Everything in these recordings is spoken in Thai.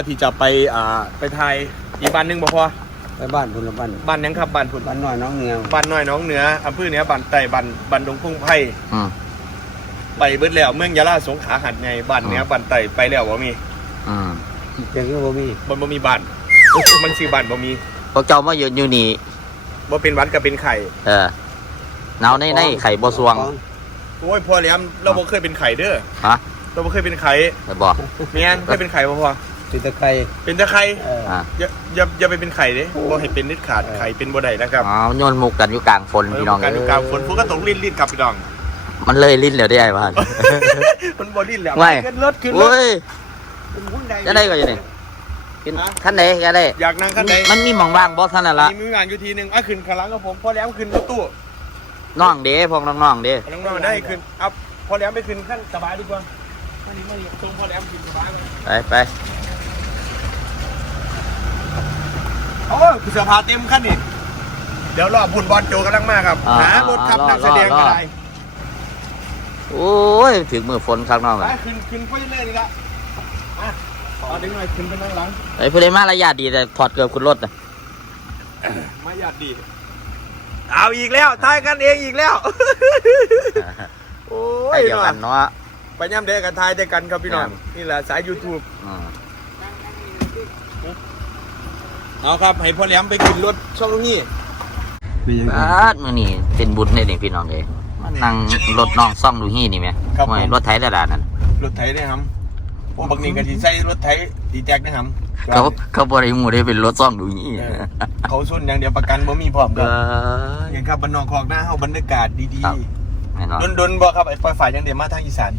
ล่อที่จะไปอ่าไปไทยอีกบ้านหนึงบ่พอไปบ้านพุ่นละบ้านบ้านหยังครับบ้านพุ่นบ้านน้อยน้องเงือบ้านน้อยน้องเหนืออำเภอเหนือบ้านใต้บ้านบ้านดงพุ่งไผ่อืมไปเบิดแล้วเมืองยะลาสงขลาหัดไงบ้านเหนือบ้านใต้ไปแล้วบ่มีอืมเจังก็บ่มีบ่บ่มีบ้านมันชื่อบ้านบ่มีพวกเจ้ามายืนอยู่นี่บ่เป็นหวัดก็เป็นไข่ เออหนาวในในไข่บ่สวงโอ้ยพอแล้วเราบ่เคยเป็นไข่เด้อฮะ เราบ่เคยเป็นไข่ไปบอกแม่นเคยเป็นไข่บ่พอ ติดตะไคร้เป็นแต่ไข่เอออ่าอย่าอย่าอย่าไปเป็นไข่เด้บ่ให้เป็นนิดขาดไข่เป็นบ่ได้นะครับอ๋อโยนมุกกันอยู่กลางฝนพี่น้องการดูการฝนฝนก็ตกลิ้นลิ้นกลับพี่น้อง มันเลยลิ้นแล้วได้ไอ้บ้าน มันบ่ลิ้นแล้วไม่ ขึ้นรถขึ้นรโอ้ถยเป็นหุ้นใด จะได้ก็อยู่นี่กินขั้นไหนจะได้อยากนั่งขั้นใดมันมีหมองว่างบ่ท่านน่ะละมีมืองานอยู่ทีหนึงอะขึ้นข้างหลังกับผมพอแล้วขึ้นรถตู้น้องเด้พวกน้องๆเด้น้องๆได้ขึ้นเอาพอแล้วไปขึ้นขั้นสบายดีกว่าวันนี้มาตรงพอแล้วขึ้นสบายมาไปไป โอ้ยคือเสื้อผ้าเต็มขั้นนี่เดี๋ยวรอบุญบอลโจกำลังมาครับหารถขับนักแสดงก็ได้โอ้ยถึงมือฝนข้างนอกไปเลยขึ้นขึ้นก็ยังเลยนี่ละมาเอาดึงหน่อยขึ้นไปนั่งหลัง ไอ้ผู้ใดมาระยะดีแต่ถอดเกือบขึ้นรถน่ะมาหยาดดี เอาอีกแล้วทายกันเองอีกแล้ว โอ้ไปยเดียวกันเนาะ ไปย่ำเด็กกันทายเด็กกันครับพี่น้อง ครับ นี่แหละสาย YouTube อืม เอาครับให้พ่อแหลมไปขึ้นรถช่องนี้เป็นยังไงบาดมื้อนี้เป็นบุญได้นี่พี่น้องเด้มานั่งรถน้องซ่องดูฮี่นี่แหมครับโอ้ยผม รถไถระดานั่นรถไถได้ครับโอ้บักนี่กันที่ใส่รถไถดีแจ็คนะครับเขาเขาบ่ได้ฮู้ได้เป็นรถซ่องดูฮี่เออเขาสุนอย่างเดียวประกันบ่มีพร้อมคก็รับอย่างครับบรรนองคอกหน้าเฮาบรรยากาศดีครับ แน่นอนๆดนๆบ่ครับไอ้ปล่อยฝ่ายอย่างเดียวมาทางอีสาน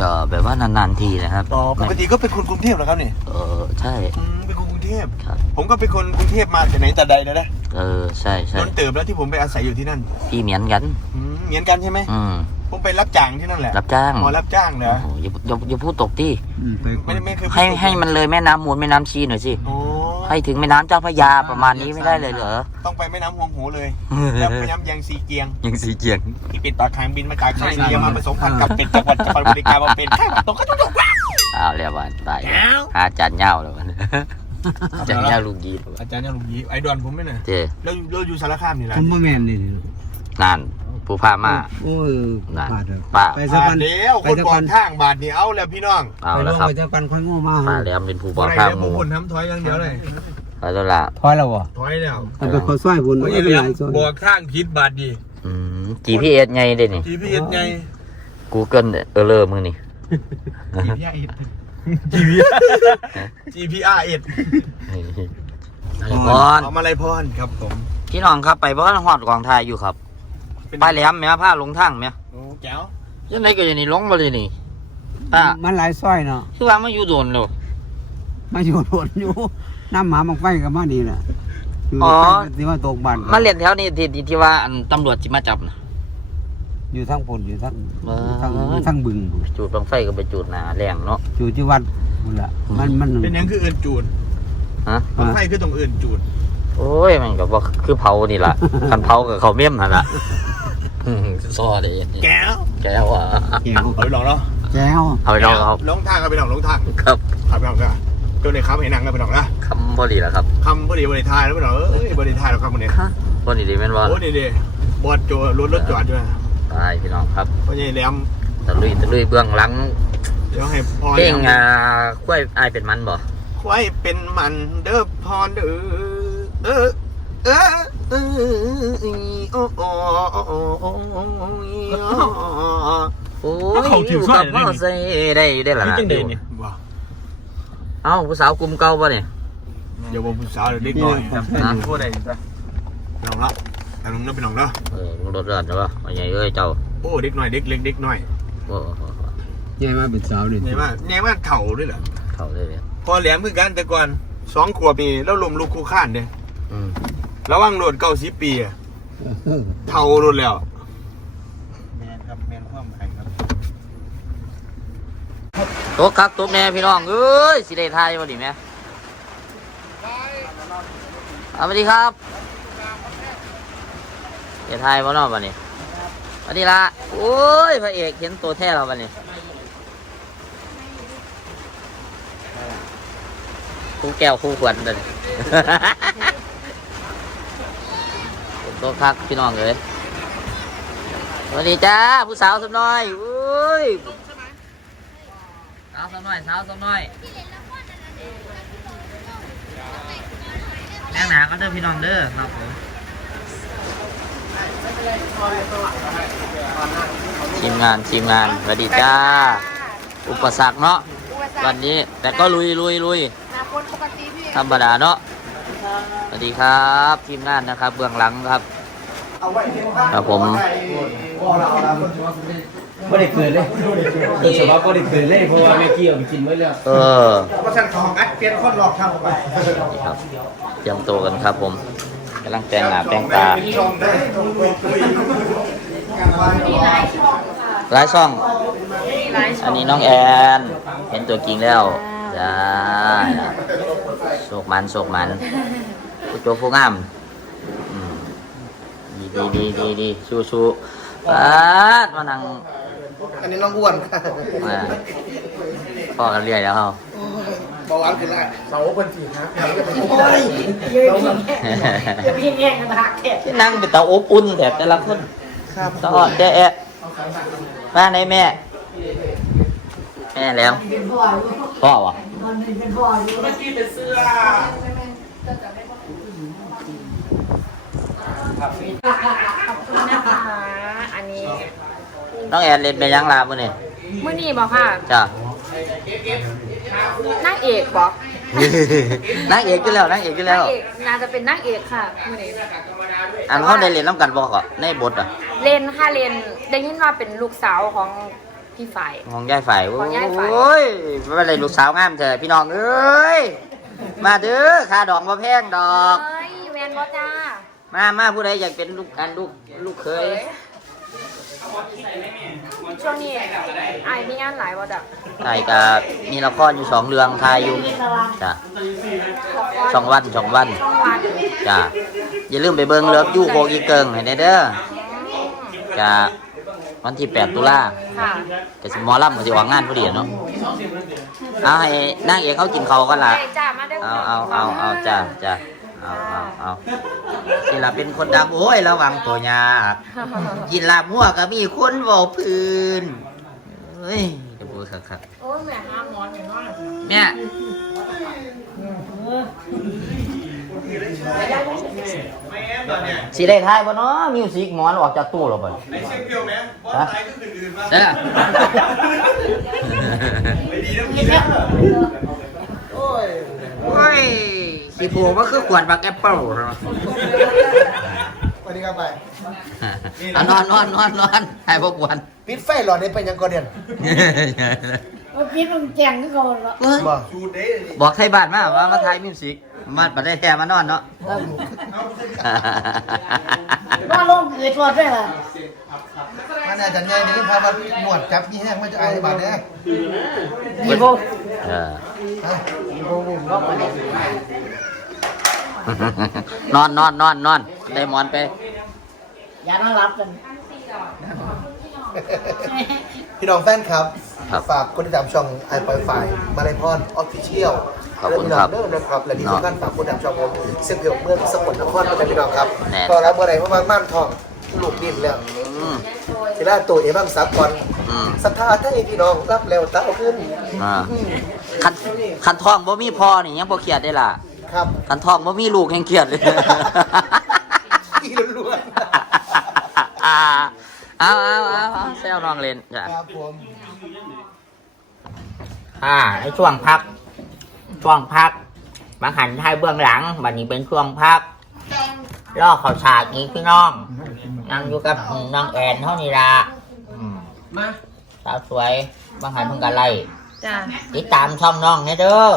ก็แบบว่านานๆทีนะครับอ๋อปกติก็เป็นคนกรุงเทพเหรอครับนี่เออใช่ อืมเป็นคนกรุง เทพ ครับ ผมก็เป็นคนกรุงเทพมาแต่ไหนแต่ใดแล้วนะเออ ใช่ใช่โดนเติบแล้วที่ผมไปอาศัยอยู่ที่นั่นพี่เหมือนกัน อืมเหมือนกันใช่ไหมอืม ผมไปรับจ้างที่นั่นแหละรับจ้างอ๋อรับจ้างเหรอโอ้โหอย่าอย่าอย่าพูดตกที่อืมไปไม่ได้ไม่เคยให้ให้มันเลยแม่น้ำมูลแม่น้ำชีหน่อยสิ โอ้ให้ถึงแม่น้ำเจ้าพระยาประมาณนี้ไม่ได้เลยเหรอ ต้องไปแม่น้ำหวงโหเลยแล้วแม่น้ำยังซีเกียง ยังสีเจียง ที่เป็ดปากคางบินมาจากมาเลเซียมาผสมพันธุ์กับเป็ดจังหวัดจังหวัดบริการมาเป็นไข้หวัดตกก็ต้องถูกว่าอ้าวเรียบร้อยตายหาจานเหย้าแล้วมัน จานเหย้าลูกยีดอาจารย์เนี่ยลุงยีไอ้ดอนผมไม่น่ะเจ้แล้วเราอยู่สารคามนี่แหละผมบ่แม่นนี่นั่นผู้พามาโอ้ยนั่นบาดเด้อป้าไปสักบาวัทนเดียวคนบอกทางบาทนี่เอาแล้วพี่น้องเอาไปลแล้วงครับไปสักวันค่อยโง่มาป้าแหลมเป็นผู้บอกอะไรข้ามเนี่ยหพวมูกคนทำถอยอย่างเดียวเลยไปแล้วล่ะพอแล้วบ่ถอยแล้วมันเป็นคนซอยพุ่นโอ้ไม่ยเป็นเลี้ยไรงซอยบอกทางผิดบาทดีอืม GPS ไงเด้นี่ GPS ไง Google เออเลอร์มึงนี่ GPR เอ็ดบอลเอามาอะไรพรครับผม พี่น้องครับไปบ้านหอดกองทายอยู่ครับไปแหลมแม่ผ้าลงทางแม่โอ้แก้วยังไงก็อย่างนี้ลงมาเลยนี่ป้ามันหลายซอยเนาะคือว่ามาอยู่โดนเลยมาอยู่โดนอยู่น้ำหมามังไฟกับมานี่แหละยู่อ๋อที่ว่าตกบ้านมาเรียนแถวนี้ที่ที่ที่ว่าอันตำรวจจิมาจับนะ อยู่ทั้งพุ่นอยู่ทั้งเออทั้งทั้งบึงพุ่นจูดบังไฟก็ไปจูดหนาแรงเนาะ อยู่ที่วัดพุ่นละมันมันเป็นหยังคือเอื่นจูดฮะบางไฟคือตรงเอื่นจูดโอ้ย มันก็บ่คือเผานี่ล่ะ คันเผากับเขาวเมี่ยมนั่นล่ะอืมซอเด้แก้วแก้วอะแก้วเอาไปลองเนาะแก้วเอาไปลองครับลงทางเอาไปลองลงทางครับขับไปลองกันตัวในครับเห็นหนังกันไปลองนะคำพอดีแล้วครับคำพอดีบริทายแล้วไปลองเอ้ยบริทายแล้วครับมันเนี่ยพอดีดีแม่นว่าโอ้นี่ดิบอดโจรถรถจอดด้วย ตายพี่น้องครับเพราะยัยแหลมตะลุยตะลุยเบื้องหลังเดี๋ยวให้พรเพลงอ่าคุ้วยอายเป็นมันบ่ควายเป็นมันเด้อพรเด้อเออเออเออโอ้โอ้โอ้โอ้โอ้ยอยู่กับพ่อใส่ได้ได้ละนะว้าเอ้าผู้สาวกลุ่มเก่าป่ะเนี่ยเดี๋ยวผมผู้สาวเดี๋ยวเด็กหน่อยครับพูดอะไรจ้ะลองละ ลองนะไปลองละเออรถเรือนใช่ป่ะว่าไงเอ้ยเจ้าโอ้เด็กหน่อยเด็กเล็กเด็กหน่อยโอ้โหใหญ่มาเป็นสาวเลยเนี่ยว่าเนี่ยว่าเข่าด้วยเหรอเขาเลยเนี่ยพอแหลมคือกันแต่ก่อนสองขวบนี่แล้วลมลุกคู่ข้านเนี่ยอืมระวังโหลดเก้าสิบปีอะเออเท่าโดนแล้วแมนครับแมนความแข็งครับโต๊ะครับโต๊ะแม่พี่น้องเอ้ยสิได้ทายบ่ดิแม่เอาสวัสดีครับ เดี๋ยวทายบ่เนอกบัดนี้สวัสดีละโอ้ยพระเอกเห็นตัวแท้เราบัดนี้คู่แก้วคู่ขวดเลย ตัวคักพี่น้องเลยสวัสดีจ้าผู้สาวสมน้อยอุ้ยสาวสมน้อยสาวสมน้อยแน่งหนาก็เด้อพี่น้องเด้อครับผม ทีมงานทีมงานสวัสดีจ้า อุปสรรคเนาะวันนี้แต่ก็ลุยลุยลุยนาคนปกติพี่ธรรมดาเนาะสวัสดีครับ ทีมงานนะครับ เบื้องหลังครับครับผมไม่ได้เกิดเลยโดยเฉพาะก็ได้เกิดเลยเพราะว่าแม่กี้เอาไปกินไว้แล้วเออก็สั่งของอัดเปลี่ยนคนหลอกทางไปนี่ครับเตรียมตัวกันครับผมกำลังแต่งหน้าแต่งตาชมได้หลายช่องอันนี้น้องแอน เห็นตัวจริงแล้วจ้าโศกมันโศกมันผู้โจผู้งามอืมดีดีดีดีดีชูชูปัดมานั่งอันนี้น้องอ้วนมาพ่อกันเรียกแล้วเขา เบาหวานขึ้นแล้วเสาเป็นจีครับพี่แง่งกันหักแขกที่นั่งเป็นเตาอบอุ่นแต่แต่ละคนครับตอดแจ๊ะมาในแม่ แม่แล้วเป็นพ่ออยู่พ่อวะตอนนี้เป็นพ่ออยู่เมื่อกี้เป็นเสื้อขอบคุณนะคะอันนี้น้องแอนเล่นเป็นยังลามื่อนี่มื่อนี้บอกค่ะจ้า นางเอกบอกนางเอกอยู่แล้วนางเอกอยู่แล้นางวเอกน่าจะเป็นนางเอกค่ะมื่อนี้อันเขาได้เรียนน้ำกันบอกอะในบทอะเลนค่ะเลนได้ยินว่าเป็นลูกสาวของพี่ฝ่าย ของยายฝ่ายของยายฝ่ายโอ้ยไม่ได้ลูกสาวงามเถอะพี่น้องเอ้ยมาเด้อค่าดอกมาแพงดอก เฮ้ยแมนบอจ้ามามาผู้ใดอยากเป็นลูกอันลูกลูกเคย ช่วงนี้ไอ้ายมีงานหลายบอจ้ะไอ้กับมีละครอยู่สองเรื่องทายอยู่จ้ะสองวันสองวันช่องวันจ้ะอย่าลืมไปเบิ่งเลิฟยู่โคกอีเกิงให้แน่เด้อจ้ะวันที่ 8 ตุลาค่ะก็สิหมอลำก็สิออกงานพอดีอะเนาะเอาให้นางเอกเขากินเขาวกันล่ะไปจ้ามาได้เอาเอาเอาเอาจ้ะจ้ะ เอาเอาเอาที่ละเป็นคนดังโอ้ยระวังตัวยากกินลาบมั่วก็มีคนเว้าพื้นเฮ้ยจะพูดคักโอ้ยแม่ห้ามนอนอย่างน้อยๆแม่สิได้ทายบ่เนาะมิวสิกหมอนออกจากตู้แล้วบ่ในเช็คเพียวไหมบอลตายก็อื่นๆมาเด้อไปดีนะพี่นะโอ้ยโอ้ย สิผูกว่าคือขวดบักแอปเปิ้ลเนาะสวัสดีครับไปอะนอนนอนนอนนอนให้พวกวนปิดไฟหลอดได้เป็นยังก่อนเดือนว่าพี่มึงแจงก็โกนละบอกชูดได้บอกใครบ้านมาว่ามาถ่ายมิวสิกมาบัดได้แท้มานอนเนาะว่าลงเกิดรถด้วยล่ะมันอาจจะง่ายนี่พามาหมวดจับพี่แห้งไม่จะอายบาดเนี่ยดีโบเออ นอนนอนนอนนอนได้หมอนไป อย่านอนรับกัน พี่น้องแฟนครับ ครับฝากกดติดตามช่องไอปอยไฟมาเลพอนออฟฟิเชียลขอบคุณครับเด้อนะครับ และที่สำคัญฝากกดติดตามช่องผมเสียงเพียวเมืองสกลนครมาจากพี่น้องครับแน่ก็รับเมื่อไหร่ประมาณม่านทองลูกดินแล้วอืมทีแรกตัวเอบ้างซับก่อนอืมศรัทธาให้พี่น้องรับแล้วตาเอาขึ้น อ่าคันคันทองบ่มีพ่อนี่ยังบ่เครียดได้ล่ะ ครับคันทองบ่มีลูกแห่งเครียดเลยที่ล้วนอ่าเอาเอาเอาเอาแซวน้องเล่นจ้ะๆครับผมอ่าในช่วงพัก ช่วงพักบางหันท้ายเบื้องหลังบัดนี้เป็นช่วงพักล่อเข่าฉากนี้พี่น้องนั่งอยู่กับน้องแอนเท่านี้ละอืมมาสาวสวยบางหันเพิ่งกันไล่จ้าติดตามช่องน้องเนี่ยเด้อ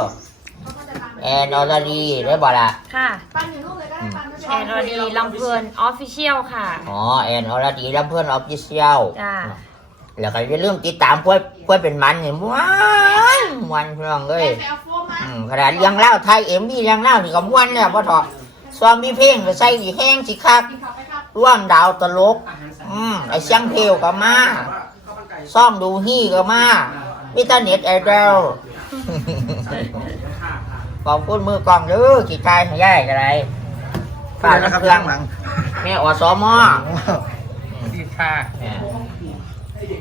แอนออร์ดีได้บ่ล่ะ ค่ะแอนอดีลำเพลินออฟฟิเชียลค่ะ อ๋อแอนออร์ดีแล้วเพื่อนออฟฟิเชียลจ้าแล้วก็อย่าลืมติดตามเพื่อนเพื่อนเป็นมันเนี่ยม้วนม้วนพี่น้องเอ้ยอืมขนาดเลี้ยังเล่าไทยเอ็มดีเลี้ยังเล่านี่ก็ม้วนเนี่ยพ่อถอดซอมมีเพลงก็ใส่สีแห้งสีคักร่วมดาวตลก อืมไอเสียงเพลวก็มาซ่อมดูฮี่ก็มาวิตาเน็ตไอดอลข อบคุณมือกล้องเด้อขี่กายให้ย่ายอะไรฝากน้ำเครื่องแม่อสมอดีค่ะ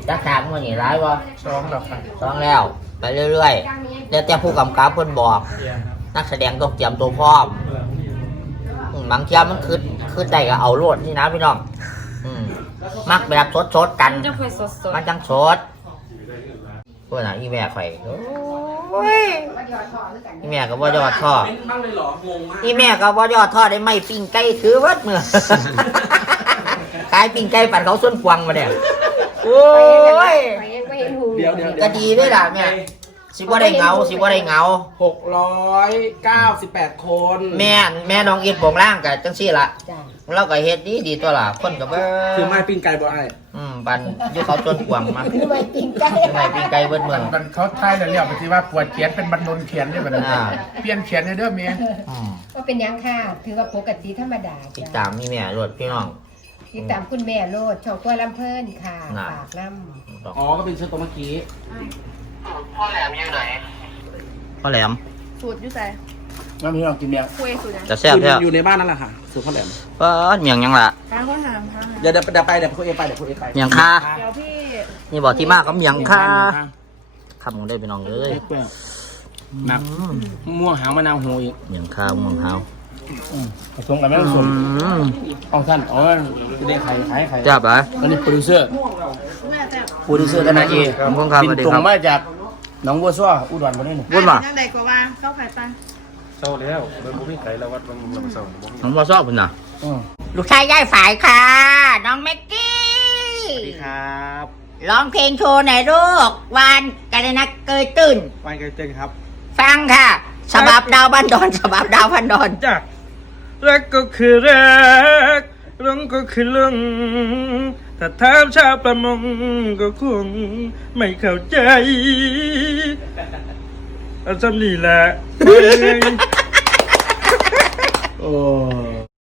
จักถามมันนี่ร้ายบ่สองดอกค่ะสองแล้ว ไปเรื่อยๆแล้วแต่ผู้กำกับเพิ่นบอก นักแสดงต้องเตรียมตัวพร้อมอืมบางเทียมันคือคือได้ก็เอาโลดนี่นะพี่น้องอืมมักแบบสดๆกันจะค่อยสดมันจังสด พวกน่ะอีแม่ข่อยโอ้ยอีแม่ก็บ่ยอดท่อบ้างเลยหรองงมากอีแม่ก็บ่ยอดท่อได้ไม่ปิ้งไก่คือวัดเมื่อขายปิ้งไก่ปั่นเขาส้นควงมาเนี่ยโอ้ยเดี๋ยวเดี๋ยว ก็ดีด้วยล่ะแม่ สิบ่ได้เหงาสิบ่ได้เหงา หกร้อยเก้าสิบแปดคนแม่แม่น้องอิดโปงล่างกับจังซี่ล่ะเราก็เฮ็ดดีดีตัวล่ะคนก็เบิ่คือไม่ปิ้งไก่บ่ไอ้อืมปันอยู่เขาต้นกวางมาไม่ปิงไก่ไม่ปิงไก่เบิดเมือง มันเขาทายแล้วเรียกไปที่ว่าปวดเขียนเป็นบรรลนเขียนได้แบบนั้นอ่า เปลี่ยนเขียนให้เด้อเมียอืมว่าเป็นหยังค่ะ ถือว่าปกติธรรมดาติดจ้ะตามนี่แม่รวดพี่น้อง ติดตามคุณแม่โลดชอบกล้วยลำเพิ่นค่ะน่ะ ฝากน้อ๋อก็เป็นชุดตัวเมื่อกี้ พ่อแหลมสูตรอยู่ใส่น้ำพี่น้องกินเมียคุยสูตรยังจะแซ่บอยู่แท้อยู่ในบ้านนั่นแหละค่ะสูตรข้าวแหลมเปิ้นเมียงยังล่ะค้างค้นหามค้างหามเดี๋ยวเดี๋ยวเดี๋ยวไปเดี๋ยวคุณเอไปเดี๋ยวคุณเอไปเมียงคาเดี๋ยวพี่นี่บอกที่มาเขาเมียงคาคำมึงได้พี่น้องเอ้ยเปรี้ยวหนักม่วงหางมะนาวโหอีกเมียงคาเมืองเฮาผสมกันไม่ต้องสมอืมเอาท่านอ๋อจะได้ใครใครใครแซ่บเหรออันนี้โปรดิวเซอร์แม่แต่โปรดิวเซอร์ธนาเอขอบคุณครับบิสวัสนดีตรครังบมาจากห นองบัวซ้ออุดรมาเนี่ยวุ่นป่ะยังไงกว่าว่าเข้าไข่ปลาเศร้าแล้วเบิ่งบ่มีไก่แล้ววัดเบิ่งลำเศร้าบ่มีผมว่าชอบคุณน่ะอืมลูกชายย่ายฝ่ายค่ะ น้องแม็กกี้สวัสดีครับร้องเพลงโชว์หน่อยลูกวานกันเลยนะเกยตื่น วันเกิดเจนครับ ฟังค่ะฉบับดาวบันดอนฉบับดาวพันดอนจ้ะรักก็คือรักหลงก็คือหลง ถ้าถามชาวประมงก็คงไม่เข้าใจเอาจำนี่แหละ โอ้